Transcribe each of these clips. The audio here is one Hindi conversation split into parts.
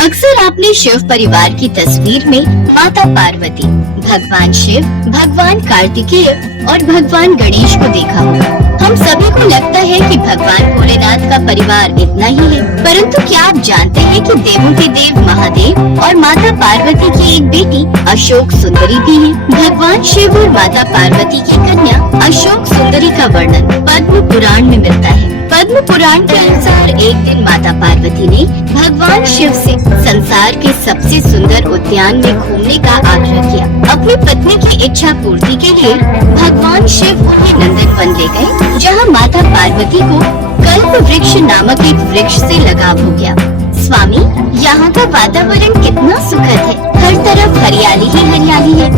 अक्सर आपने शिव परिवार की तस्वीर में माता पार्वती, भगवान शिव, भगवान कार्तिकेय और भगवान गणेश को देखा होगा। हम सभी को लगता है कि भगवान भोलेनाथ का परिवार इतना ही है, परंतु क्या आप जानते हैं कि देवों के देव महादेव और माता पार्वती की एक बेटी अशोक सुंदरी भी है। भगवान शिव और माता पार्वती की कन्या अशोक सुंदरी का वर्णन पद्म पुराण में मिलता है। पद्म पुराण के अनुसार एक दिन माता पार्वती ने भगवान शिव से संसार के सबसे सुंदर उद्यान में घूमने का आग्रह किया। अपनी पत्नी की इच्छा पूर्ति के लिए भगवान शिव उन्हें नंदनवन ले गए, जहां माता पार्वती को कल्प वृक्ष नामक एक वृक्ष से लगाव हो गया। स्वामी, यहाँ का वातावरण कितना सुखद है, हर तरफ हरियाली ही हरियाली है।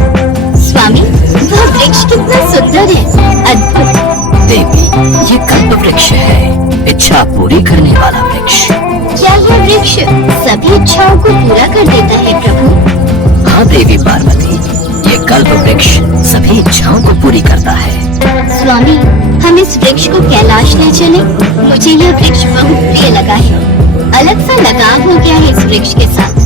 स्वामी, वह वृक्ष कितना सुंदर है, अद्भुत। देवी, ये कल्प वृक्ष है, इच्छा पूरी करने वाला वृक्ष। क्या यह वृक्ष सभी इच्छाओं को पूरा कर देता है प्रभु? हाँ देवी पार्वती, ये कल्प वृक्ष सभी इच्छाओं को पूरी करता है। स्वामी, हम इस वृक्ष को कैलाश ले चले। मुझे यह वृक्ष बहुत प्रिय लगा है, अलग सा लगाव हो गया है इस वृक्ष के साथ।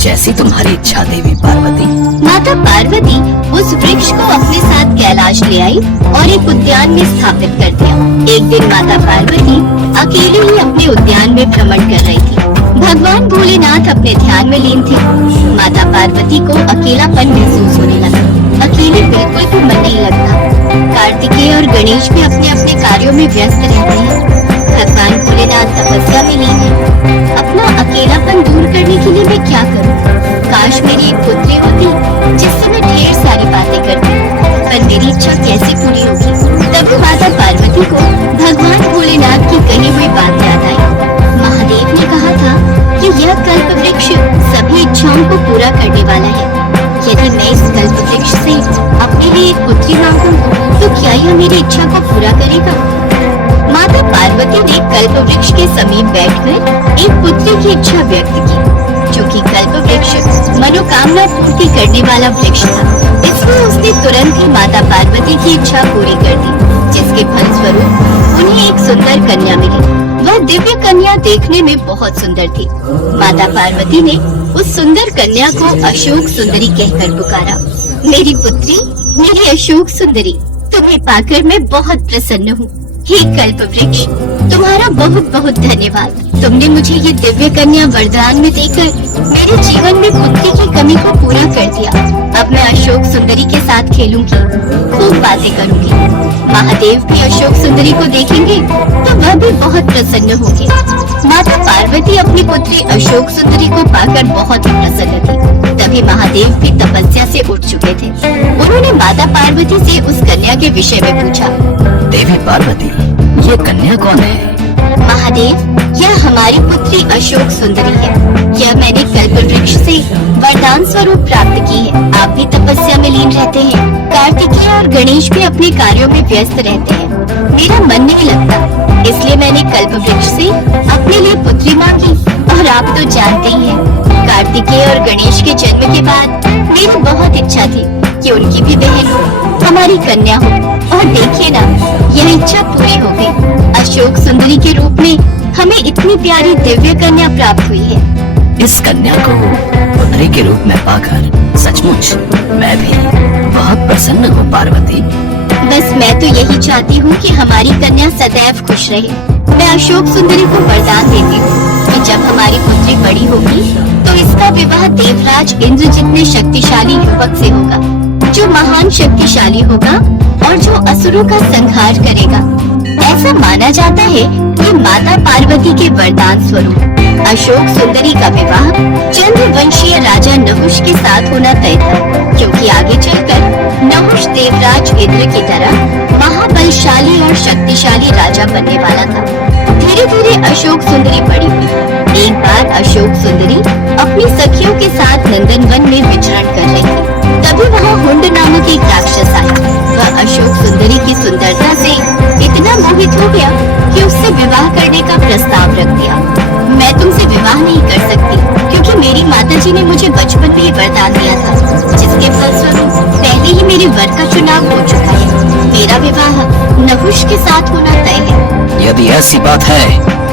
जैसी तुम्हारी इच्छा देवी पार्वती। माता पार्वती उस वृक्ष को अपने साथ कैलाश ले आई और एक उद्यान में स्थापित कर दिया। एक दिन माता पार्वती अकेले ही अपने उद्यान में भ्रमण कर रही थी। भगवान भोलेनाथ अपने ध्यान में लीन थे। माता पार्वती को अकेलापन महसूस होने लगा। अकेले बिल्कुल भी मन नहीं लगता। कार्तिकेय और गणेश भी अपने अपने कार्यों में व्यस्त रहते हैं। भगवान भोलेनाथ तपस्या में लीन है। अपना अकेलापन दूर करने के लिए मैं क्या करूं? काश मेरी एक पुत्री होती जिससे मैं ढेर सारी बातें करती, पर मेरी इच्छा कैसे पूरी होगी? तभी माता पार्वती को भगवान भोलेनाथ की कही हुई बात याद आई। महादेव ने कहा था कि यह कल्प वृक्ष सभी इच्छाओं को पूरा करने वाला है। यदि मैं इस कल्प वृक्ष से अपने लिए एक पुत्री मांगूं, तो क्या यह मेरी इच्छा को पूरा करेगा? माता पार्वती ने कल्प वृक्ष के समीप बैठकर एक पुत्री की इच्छा व्यक्त की। चूँकि कल्प वृक्ष मनोकामना पूर्ति करने वाला वृक्ष था, इसलिए उसने तुरंत ही माता पार्वती की इच्छा पूरी कर दी, जिसके फलस्वरूप उन्हें एक सुंदर कन्या मिली। वह दिव्य कन्या देखने में बहुत सुंदर थी। माता पार्वती ने उस सुंदर कन्या को अशोक सुंदरी कहकर पुकारा। मेरी पुत्री, मेरी अशोक सुंदरी, तुम्हें पाकर मैं बहुत प्रसन्न हूँ। हे कल्प वृक्ष, तुम्हारा बहुत बहुत धन्यवाद। तुमने मुझे ये दिव्य कन्या वरदान में देकर मेरे जीवन में पुत्री की कमी को पूरा कर दिया। अब मैं अशोक सुंदरी के साथ खेलूंगी, खूब बातें करूंगी। महादेव भी अशोक सुंदरी को देखेंगे तो वह भी बहुत प्रसन्न होंगे। माता पार्वती अपनी पुत्री अशोक सुंदरी को पाकर बहुत ही प्रसन्न थी। तभी महादेव भी तपस्या से उठ चुके थे। उन्होंने माता पार्वती से उस कन्या के विषय में पूछा। देवी पार्वती, ये कन्या कौन है? महादेव, यह हमारी पुत्री अशोक सुंदरी है। यह मैंने कल्प वृक्ष से वरदान स्वरूप प्राप्त की है। आप भी तपस्या में लीन रहते हैं। कार्तिकेय और गणेश भी अपने कार्यों में व्यस्त रहते हैं। मेरा मन नहीं लगता, इसलिए मैंने कल्प वृक्ष से अपने लिए पुत्री मांगी। और आप तो जानते ही हैं, कार्तिकेय और गणेश के जन्म के बाद मेरी बहुत इच्छा थी कि उनकी भी बहन हो, हमारी कन्या हो। और देखिए ना, यह इच्छा पूरी हो गई। अशोक सुंदरी के रूप में हमें इतनी प्यारी दिव्य कन्या प्राप्त हुई है। इस कन्या को पुत्री के रूप में पाकर सचमुच मैं भी बहुत प्रसन्न हूँ पार्वती। बस मैं तो यही चाहती हूँ कि हमारी कन्या सदैव खुश रहे। मैं अशोक सुंदरी को वरदान देती हूँ कि जब हमारी पुत्री बड़ी होगी तो इसका विवाह देवराज इंद्र जितने शक्तिशाली युवक से होगा, जो महान शक्तिशाली होगा और जो असुरों का संहार करेगा। ऐसा माना जाता है कि माता पार्वती के वरदान स्वरूप अशोक सुंदरी का विवाह चंद्रवंशीय राजा नहुष के साथ होना तय था, क्योंकि आगे चलकर नहुष देवराज इंद्र की तरह महाबलशाली और शक्तिशाली राजा बनने वाला था। धीरे धीरे अशोक सुंदरी बड़ी हुई। एक बार अशोक सुंदरी अपनी सखियों के साथ नंदनवन में विचरण कर रही थी। तभी वहाँ हुंड नामक एक राक्षस आया। वह अशोक सुंदरी की सुंदरता से इतना मोहित हो गया कि उससे विवाह करने का प्रस्ताव रख दिया। मैं तुमसे विवाह नहीं कर सकती, क्योंकि मेरी माताजी ने मुझे बचपन में ही वरदान दिया था, जिसके फलस्वरूप पहले ही मेरे वर का चुनाव हो चुका है। मेरा विवाह नहुष के साथ होना तय है। यदि ऐसी बात है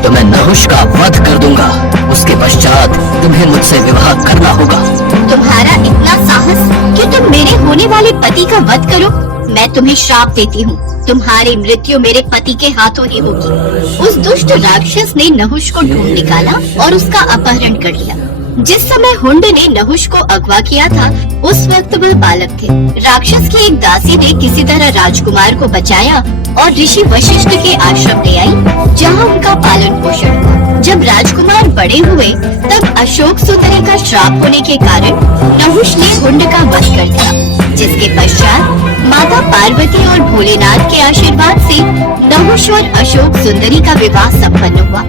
तो मैं नहुष का वध कर दूंगा। उसके पश्चात तुम्हें मुझसे विवाह करना होगा। तुम्हारा इतना साहस कि तुम मेरे होने वाले पति का वध करो? मैं तुम्हें श्राप देती हूँ, तुम्हारी मृत्यु मेरे पति के हाथों ही होगी। उस दुष्ट राक्षस ने नहुष को ढूंढ निकाला और उसका अपहरण कर लिया। जिस समय हुंड ने नहुष को अगवा किया था, उस वक्त वह बालक थे। राक्षस की एक दासी ने किसी तरह राजकुमार को बचाया और ऋषि वशिष्ठ के आश्रम ले आई, जहाँ उनका पालन पोषण हुआ। जब राजकुमार बड़े हुए, तब अशोक सुंदरी का श्राप होने के कारण नहुष ने हुंड का वध कर दिया, जिसके पश्चात माता पार्वती और भोलेनाथ के आशीर्वाद से नहुष और अशोक सुंदरी का विवाह संपन्न हुआ।